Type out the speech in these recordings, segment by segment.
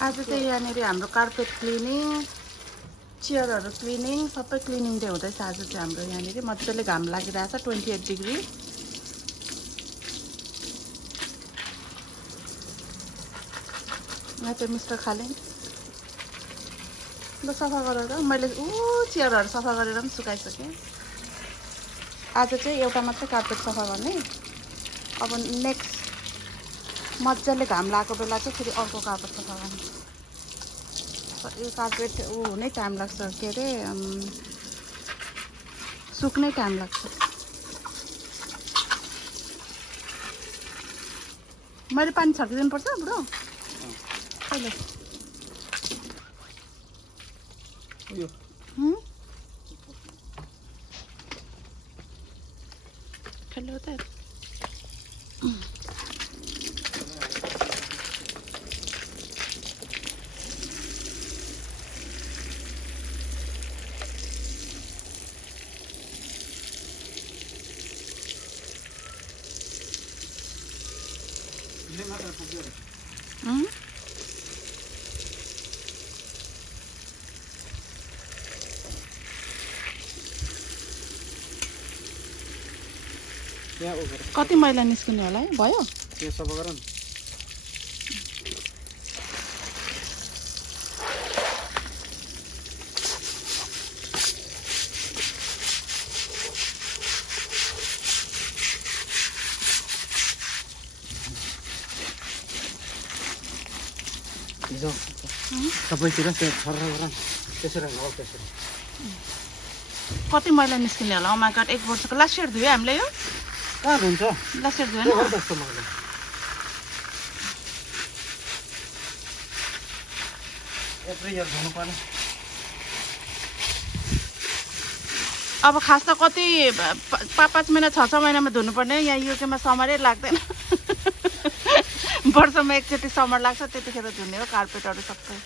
आज चाहिँ यहाँनिर हाम्रो कार्पेट क्लिनिङ चेयरहरू क्लिनिङ सबै क्लिनिङ डे हुँदैछ आज चाहिँ हाम्रो यहाँनिर मजाले घाम लागिरहेछ 28 डिग्री यहाँ चाहिँ मिस्टर खाले ल सफा गरेर मैले चेयरहरू सफा गरेर पनि सुकाइसकेँ आज चाहिँ एउटा मात्रै कार्पेट सफा गर्ने अब नेक्स्ट मजाले घाम लागेको बेला चाहिँ फेरि अर्को कार्पेट सफा गर्ने यो कार्पेट हुनै टाइम लाग्छ के अरे सुक्नै टाइम लाग्छ मैले पानी छर्किदिनु पर्छ ब्रो कहिले कहिले होता है कति मैला निस्किने होला है भयो यो सफा गर न हिजो सबैतिर सफा गर न त्यसरी हो त्यसरी कति मैला निस्किने होला ओमा गट 1 वर्षको लास्ट इयर धुयो हामीले यो कहाँ हुन्छ लास्ट इयर धुयो हो जस्तो मलाई एभ्री इयर धुनु पर्ने अब खास त कति 5 महिना 6 महिनामा धुनुपर्ने यहाँ युकेमा समरै लाग्दैन वर्षमा एकचोटि समर लाग्छ त्यतिखेर धुने हो कार्पेटहरू सबै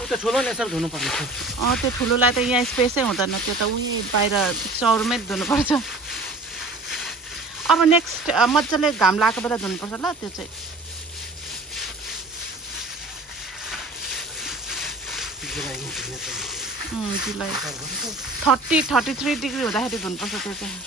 त्यो ठुलो नेसर धुनुपर्ने त्यो ठुलोलाई त यहाँ स्पेसै हुँदैन त्यो त उही बाहिर चौरमै धुनुपर्छ अब नेक्स्ट मजाले घाम लागेको बेला धुनुपर्छ ल त्यो चाहिँ जुलाई 33 डिग्री हुँदाखेरि धुनुपर्छ त्यो चाहिँ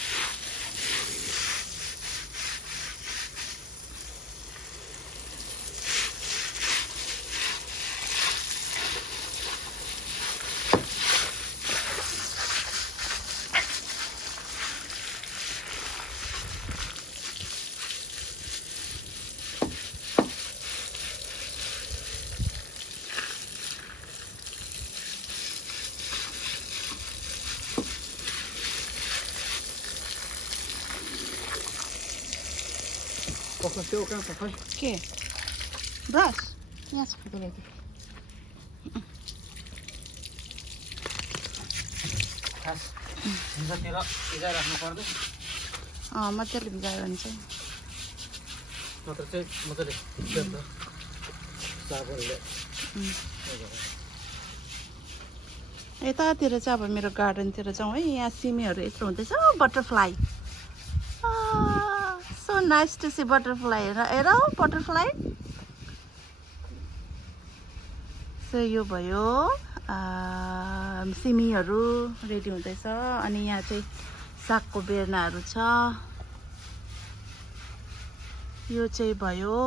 त्यो कहाँ छ खै के ब्रस यहाँ छ फेरि खास हिजोतिर भिजाइराख्नु पर्दैन मजाले भिजायो भने चाहिँ नत्र चाहिँ मजाले साबुनले यतातिर चाहिँ अब मेरो गार्डनतिर जाउँ है यहाँ सिमीहरू यत्रो हुँदैछ butterfly so nice to see butterfly हेर बटरफ्लाई सो यो भयो सिमीहरू रेडी हुँदैछ अनि यहाँ चाहिँ सागको बेर्नाहरू छ यो चाहिँ भयो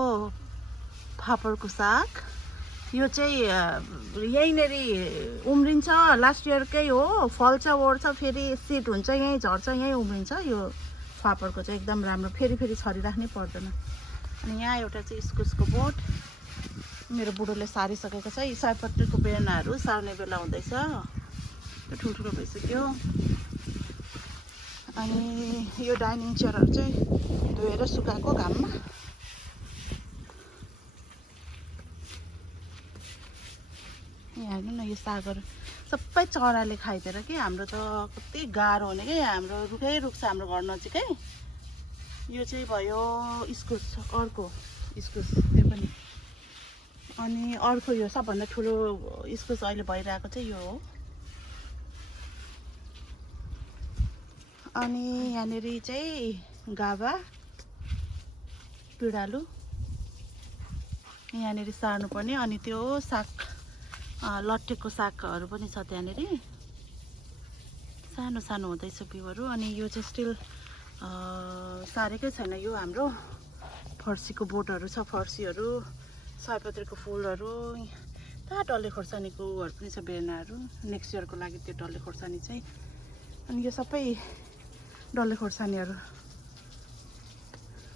फापरको साग यो चाहिँ यहीँनेरि उम्रिन्छ लास्ट इयरकै हो फल्छ ओर्छ फेरि सिड हुन्छ यहीँ झर्छ यहीँ उम्रिन्छ यो फापरको चाहिँ एकदम राम्रो फेरि छरिराख्नै पर्दैन अनि यहाँ एउटा चाहिँ इस्कुसको बोट मेरो बुढोले सारिसकेको छ यी सयपत्रीको बेर्नाहरू सार्ने बेला हुँदैछ त्यो ठुल्ठुलो भइसक्यो अनि यो डाइनिङ चेयरहरू चाहिँ धोएर सुकाएको घाममा यहाँ हेर्नु न यो सागहरू सबै चराले खाइदिएर कि हाम्रो त कति गाह्रो हुने कि हाम्रो रुख छ हाम्रो घर नजिकै यो चाहिँ भयो इस्कुस अर्को इस्कुस त्यो पनि अनि अर्को यो सबभन्दा ठुलो इस्कुस अहिले भइरहेको चाहिँ यो हो अनि यहाँनेरि चाहिँ गाभा पिँडालु यहाँनिर सार्नुपर्ने अनि त्यो साग लट्टेको सागहरू पनि छ त्यहाँनिर सानो सानो हुँदैछ बिउहरू अनि यो चाहिँ स्टिल सारेकै छैन यो हाम्रो फर्सीको बोटहरू छ फर्सीहरू सयपत्रीको फुलहरू त्यहाँ डल्ले खोर्सानीको उहरू पनि छ बेर्नाहरू नेक्स्ट इयरको लागि त्यो डल्ले खोर्सानी चाहिँ अनि यो सबै डल्ले खोर्सानीहरू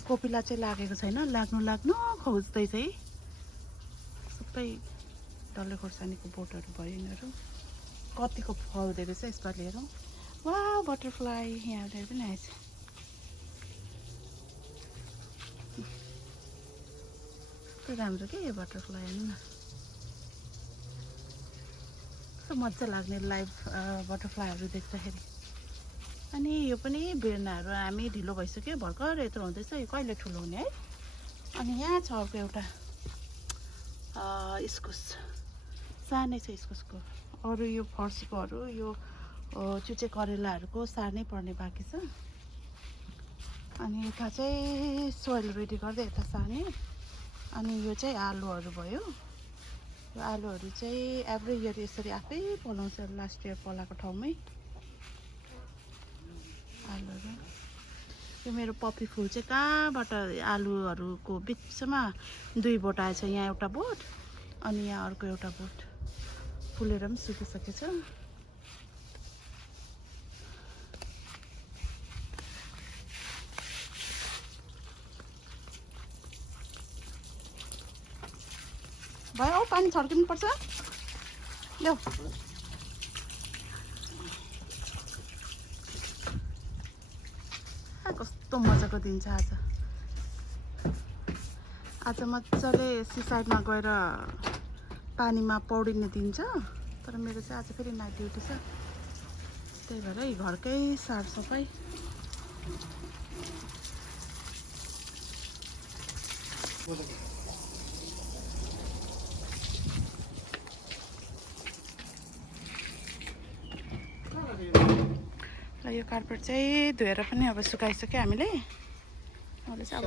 कोपिला चाहिँ लागेको छैन लाग्नु खोज्दैछ है सबै डल्ले खोर्सानीको बोटहरू भयो यिनीहरू कतिको फल दिएको छ यसपालि हेरौँ वा बटरफ्लाई यहाँ पनि आएछ राम्रो के यो बटरफ्लाई हेर्नु न कस्तो मजा लाग्ने लाइभ बटरफ्लाईहरू देख्दाखेरि अनि यो पनि बेर्नाहरू हामी ढिलो भइसक्यो भर्खर यत्रो हुँदैछ यो कहिले ठुलो हुने है अनि यहाँ छ अर्को एउटा इस्कुस सानै छ इस्कुसको अरू यो फर्सीकोहरू यो चुचे करेलाहरूको सार्नै पर्ने बाँकी छ अनि यता चाहिँ सोइल रेडी गर्दै यता सार्ने अनि यो चाहिँ आलुहरू भयो यो आलुहरू चाहिँ एभ्री इयर यसरी आफै पलाउँछ लास्ट इयर पलाएको ठाउँमै आलुहरू यो मेरो पपी फुल चाहिँ कहाँबाट आलुहरूको बिचमा 2 बोट आएछ यहाँ एउटा बोट अनि यहाँ अर्को एउटा बोट फुलेर पनि सुकिसकेछ भयो पानी छर्किनु पर्छ ल्याऊ कस्तो मजाको दिन छ आज मजाले सिसाइडमा गएर पानीमा पौडिने दिन छ तर मेरो चाहिँ आज फेरि नाइट ड्युटी छ त्यही भएर घरकै साफसफाइ ल यो कार्पेट चाहिँ धोएर पनि अब सुकाइसक्यो हामीले अहिले चाहिँ अब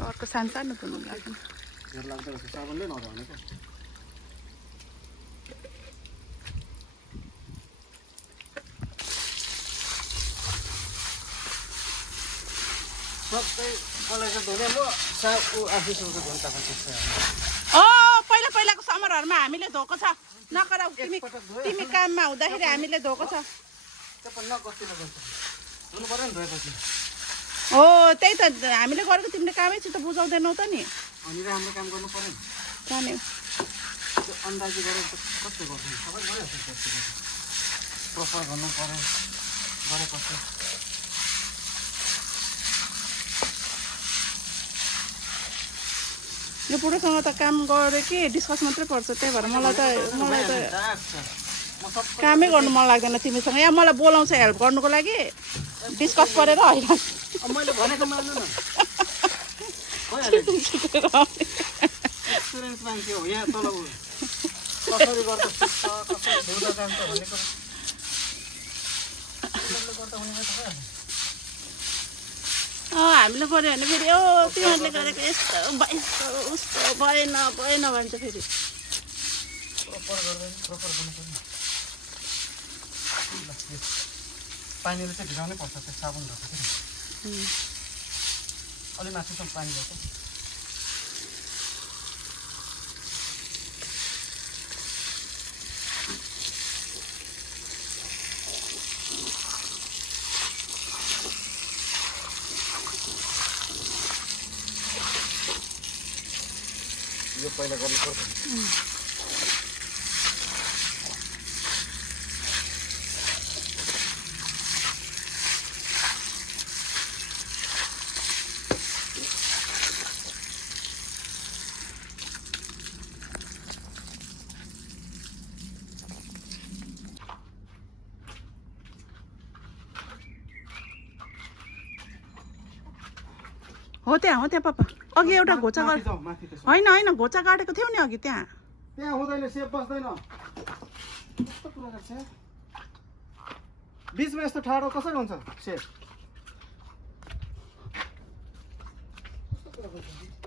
अर्को सानो धुनु लाग्दैन पहिलाको समरहरूमा हामीले धोएको छ नकराउ तिमी काममा हुँदाखेरि हामीले धोएको छ हो त्यही त हामीले गरेको तिमीले कामै छिटो बुझाउँदैनौ त नि राम्रो काम गर्नु पर्यो जाने अन्दाजी गरेर कस्तो गर्नु सबै गरिहाल्छ प्रपर गर्नु पर्यो गरेपछि यो पुरोसँग त काम गरे कि डिस्कस मात्रै पर्छ त्यही भएर मलाई त कामै गर्नु मन लाग्दैन तिमीसँग यहाँ मलाई बोलाउँछ हेल्प गर्नुको लागि डिस्कस गरेर होइन मैले भनेको मान्नु न एक्सपिरियन्स मान्छे हो यहाँ तल कसरी गर्दा सिक्छ कसरी धुँदा जान्छ भन्ने कुरा गर्दा हुने भयो हामीले गऱ्यो भने फेरि ओ तिमीहरूले गरेको यस्तो उस्तो भएन भन्छ फेरि प्रपर गर्दैन प्रपर गर्नु पर्यो पानीले चाहिँ भिजाउनै पर्छ त्यो साबुन धोएको चाहिँ अलि माथिसम्म पानी भएको यो पहिला गर्नुपर्छ हो त्यहाँ पापा अघि एउटा घोचा होइन घोचा गाडेको थियौ नि अघि त्यहाँ हुँदैन सेप बस्दैन कस्तो कुरा गर्छ बिचमा यस्तो ठाडो कसरी हुन्छ सेप तपाईँको